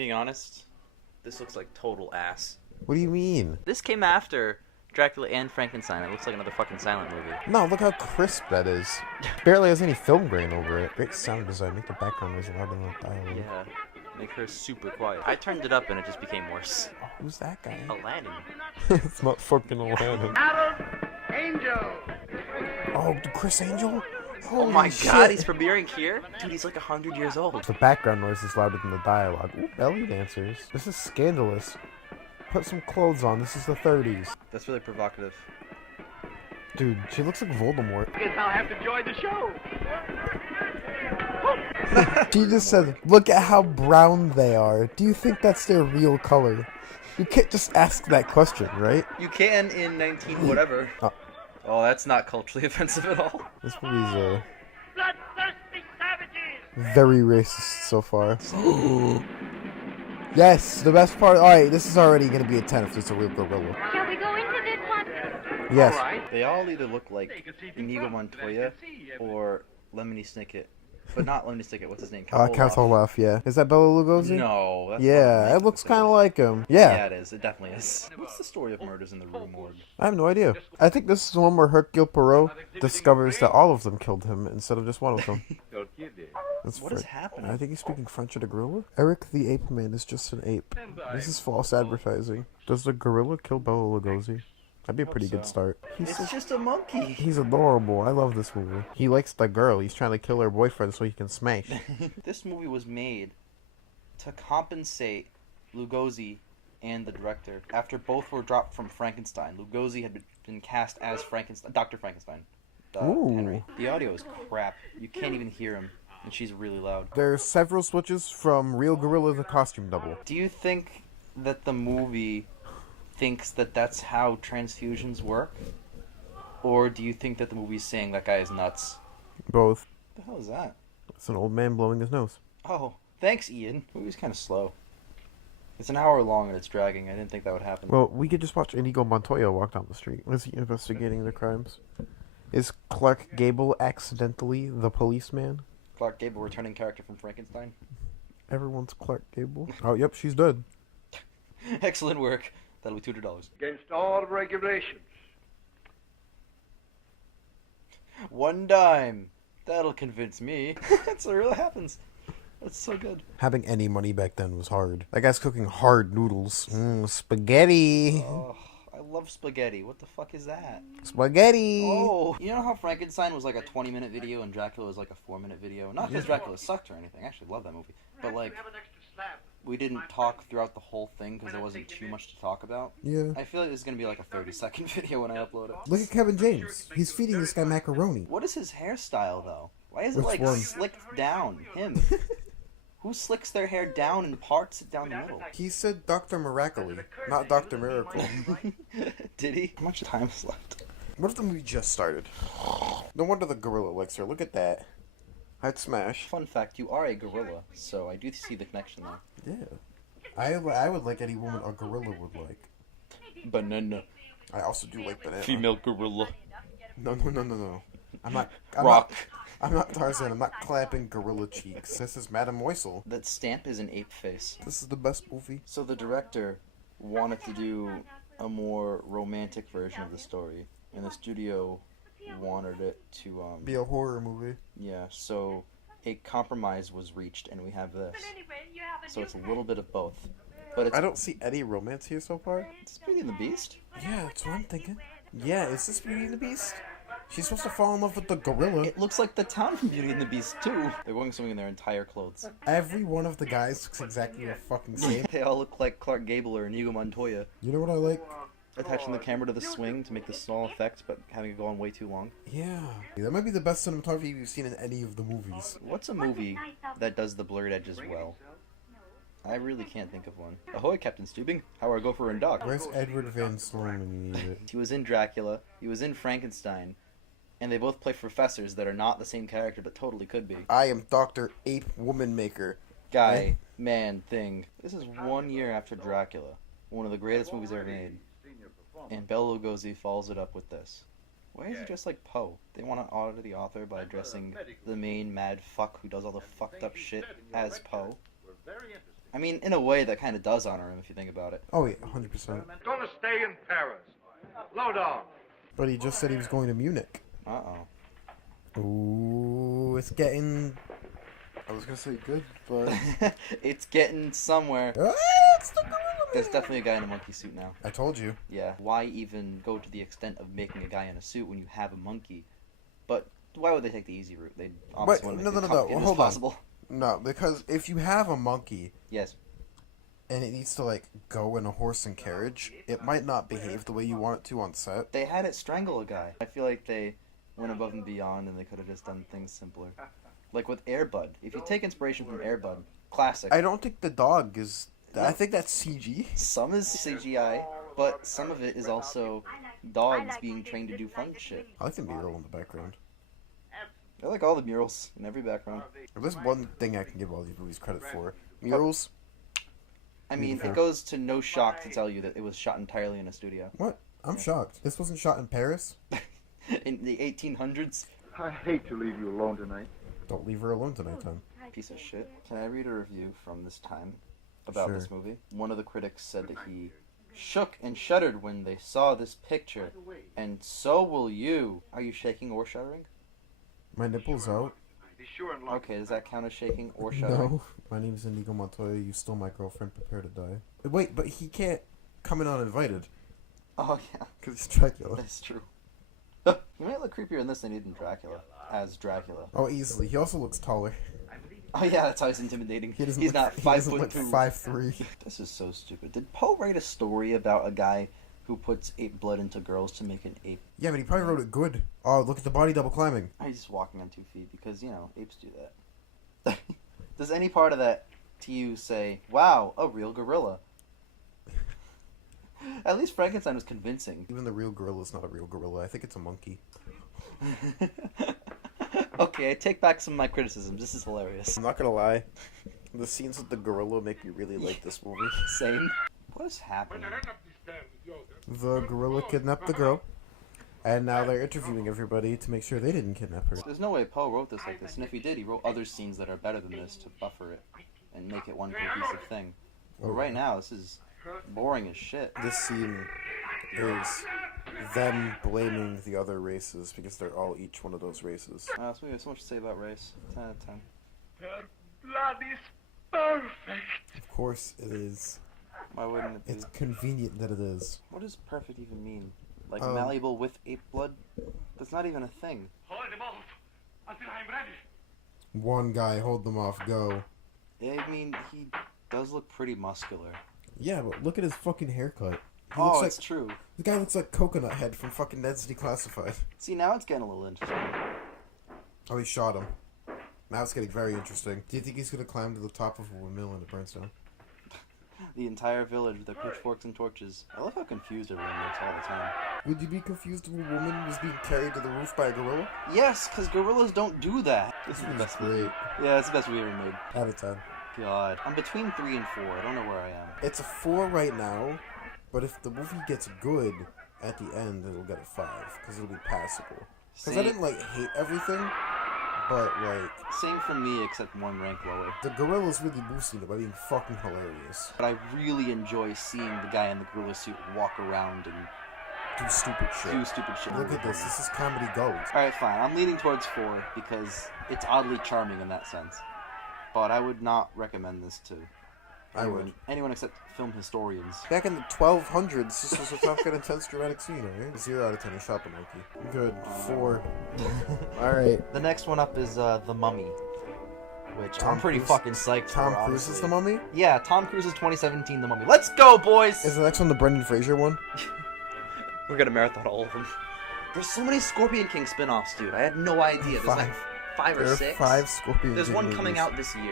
being honest, this looks like total ass. What do you mean? This came after Dracula and Frankenstein. It looks like another fucking silent movie. No, look how crisp that is. Barely has any film grain over it. Great sound design. Make the background noise louder than the dialogue. Yeah, make her super quiet. I turned it up and it just became worse. Oh, who's that guy? Aladdin. It's not fucking Aladdin. Angel. Oh, Chris Angel? Oh Holy my shit. god, he's premiering here? Dude, he's like 100 years old. The background noise is louder than the dialogue. Ooh, belly dancers. This is scandalous. Put some clothes on. This is the 30s. That's really provocative. Dude, she looks like Voldemort. Guess I'll have to join the show. She just said, look at how brown they are. Do you think that's their real color? You can't just ask that question, right? You can in 19 whatever. Oh, that's not culturally offensive at all. This movie's Bloodthirsty savages. very racist so far. Yes, the best part. Alright, this is already going to be a 10 if it's a real gorilla. Shall we go into this one? Yes. All right. They all either look like Inigo Montoya or Lemony Snicket. But not Lemony Snicket, what's his name? Count Olaf, yeah. Is that Bela Lugosi? No. That's Yeah, not it looks kind of like him. Yeah. Yeah, it is. It definitely is. What's the story of murders in the Rue Morgue? I have no idea. I think this is the one where Hercule Poirot discovers that all of them killed him instead of just one of them. That's What is happening? I think he's speaking French at a gorilla. Erik the ape man is just an ape. This is false advertising. Does the gorilla kill Bela Lugosi? That'd be a pretty good start. It's just a monkey. He's adorable. I love this movie. He likes the girl. He's trying to kill her boyfriend so he can smash. This movie was made to compensate Lugosi and the director after both were dropped from Frankenstein. Lugosi had been cast as Frankenstein, Dr. Frankenstein. Ooh. Henry. The audio is crap. You can't even hear him, and she's really loud. There's several switches from real gorilla to costume double. Do you think that the movie thinks that that's how transfusions work? Or do you think that the movie's saying that guy is nuts? Both. What the hell is that? It's an old man blowing his nose. Oh, thanks, Ian. The movie's kind of slow. It's an hour long and it's dragging. I didn't think that would happen. Well, we could just watch Inigo Montoya walk down the street. Is he investigating the crimes? Is Clark Gable accidentally the policeman? Clark Gable, returning character from Frankenstein. Everyone's Clark Gable. Oh, yep, she's dead. Excellent work. That'll be $200. Against all regulations. One dime. That'll convince me. That's what really happens. That's so good. Having any money back then was hard. That guy's cooking hard noodles. Spaghetti. Oh, I love spaghetti. What the fuck is that? Spaghetti. Oh, you know how Frankenstein was like a 20-minute video and Dracula was like a 4-minute video? Not because Dracula sucked or anything. I actually love that movie. But like, we didn't talk throughout the whole thing because there wasn't too much to talk about. Yeah. I feel like this is going to be like a 30-second video when I upload it. Look at Kevin James. He's feeding this guy macaroni. What is his hairstyle, though? Why is it, Which like, one? slicked down? Him. Who slicks their hair down and parts it down the middle? He said Doctor Mirakle, not Doctor Miracle. Did he? How much time is left? What if the movie just started? No wonder the gorilla likes her. Look at that. I'd smash. Fun fact, you are a gorilla, so I do see the connection there. Yeah. I would like any woman a gorilla would like. Banana. I also do like banana. Gorilla. No. I'm not Tarzan. I'm not clapping gorilla cheeks. This is Madame Moisel. That stamp is an ape face. This is the best movie. So the director wanted to do a more romantic version of the story, and the studio wanted it to Be a horror movie. yeah, so a compromise was reached and we have this. So it's a little bit of both. But it's I don't see any romance here so far. It's Beauty and the Beast. Yeah, that's what I'm thinking. Yeah, is this Beauty and the Beast? She's supposed to fall in love with the gorilla. It looks like the town from Beauty and the Beast too. They're going swimming in their entire clothes. Every one of the guys looks exactly the fucking same. They all look like Clark Gable or Inigo Montoya. You know what I like? Attaching the camera to the swing to make the small effect, but having it go on way too long. Yeah. That might be the best cinematography we've seen in any of the movies. What's a movie that does the blurred edges well? I really can't think of one. Ahoy, Captain Stubing. How are a gopher and dog? Where's Edward Van Sloan when you need it? He was in Dracula. He was in Frankenstein. And they both play professors that are not the same character, but totally could be. I am Dr. Ape Woman Maker. Guy, man, thing. This is 1 year after Dracula. One of the greatest movies ever made. And Bela Lugosi follows it up with this. Why is he dressed like Poe? They want to honor the author by dressing the main mad fuck who does all the fucked up shit as Poe. I mean, in a way, that kind of does honor him if you think about it. Oh yeah, 100%. Gonna stay in Paris. Load on. But he just said he was going to Munich. Uh-oh. Ooh, it's getting... I was gonna say good, but... It's getting somewhere. Ah, it's the gorilla There's man. definitely a guy in a monkey suit now. I told you. Yeah. Why even go to the extent of making a guy in a suit when you have a monkey? But why would they take the easy route? They obviously want to make it complicated as possible. No, because if you have a monkey... Yes. And it needs to, like, go in a horse and carriage, it might not behave the way you want it to on set. They had it strangle a guy. I feel like they went above and beyond and they could have just done things simpler. Like with Air Bud. If you take inspiration from Air Bud, classic. I don't think the dog is... I think that's CG. Some is CGI, but some of it is also dogs being trained to do fun shit. I like the mural in the background. I like all the murals in every background. If there's one thing I can give all these movies credit for, murals. I mean, it goes to no shock to tell you that it was shot entirely in a studio. What? I'm shocked. This wasn't shot in Paris? In the 1800s? I hate to leave you alone tonight. Don't leave her alone tonight, then. Piece of shit. Can I read a review from this time about Sure. this movie? One of the critics said that he shook and shuddered when they saw this picture. And so will you. Are you shaking or shuddering? My nipple's out. Be sure and lock. Okay, does that count as shaking or shuddering? No. My name's Indigo Montoya. You stole my girlfriend. Prepare to die. Wait, but he can't come in uninvited. Oh, yeah. Because he's Dracula. That's true. He might look creepier in this than he did in Dracula. As Dracula. Oh, easily. He also looks taller. Oh, yeah, that's how he's intimidating. He doesn't He's look, not he 5 doesn't foot look 2. 5'3". This is so stupid. Did Poe write a story about a guy who puts ape blood into girls to make an ape? Yeah, but he probably wrote it good. Oh, look at the body double climbing. He's just walking on 2 feet because, you know, apes do that. Does any part of that to you say, wow, a real gorilla? At least Frankenstein was convincing. Even the real gorilla's not a real gorilla. I think it's a monkey. Okay, I take back some of my criticisms. This is hilarious. I'm not gonna lie. The scenes with the gorilla make me really like this movie. Same. What is happening? The gorilla kidnapped the girl. And now they're interviewing everybody to make sure they didn't kidnap her. There's no way Poe wrote this like this, and if he did, he wrote other scenes that are better than this to buffer it and make it one cohesive thing. But right now, this is boring as shit. This scene is them blaming the other races because they're all each one of those races. So we have so much to say about race. 10 out of 10. Her blood is perfect. Of course it is. Why wouldn't it be? It's convenient that it is. What does perfect even mean? Like malleable with ape blood? That's not even a thing. Hold him off until I'm ready. One guy, hold them off, go. I mean, he does look pretty muscular. Yeah, but look at his fucking haircut. He Oh, looks it's like, true. the guy looks like Coconut Head from fucking Ned's Declassified. See, now it's getting a little interesting. Oh, he shot him. Now it's getting very interesting. Do you think he's gonna climb to the top of a windmill and it burns down? The entire village with their pitchforks and torches. I love how confused everyone looks all the time. Would you be confused if a woman was being carried to the roof by a gorilla? Yes, because gorillas don't do that. This is the That's best movie. great. Yeah, it's the best movie ever made. Out of 10. God. I'm between 3 and 4. I don't know where I am. It's a 4 right now, but if the movie gets good at the end, it'll get a 5, because it'll be passable. Because I didn't, hate everything, but, Same for me, except 1 rank lower. the gorilla's really boosting it by being fucking hilarious. But I really enjoy seeing the guy in the gorilla suit walk around and Do stupid shit. do stupid shit. Look at this. This is comedy gold. Alright, fine. I'm leaning towards 4 because it's oddly charming in that sense. But I would not recommend this to anyone except film historians. Back in the 1200s, this was a fucking intense dramatic scene, alright? 0 out of 10, you shot the monkey. Good. 4. Alright. The next one up is The Mummy, which Tom I'm pretty Cruise? fucking psyched Tom for, Cruise is honestly. the mummy? Yeah, Tom Cruise's 2017 The Mummy. Let's go, boys! Is the next one the Brendan Fraser one? We're gonna marathon all of them. There's so many Scorpion King spin-offs, dude. I had no idea. There's like 5 or There are 6. 5 Scorpion There's King one coming movies. out this year.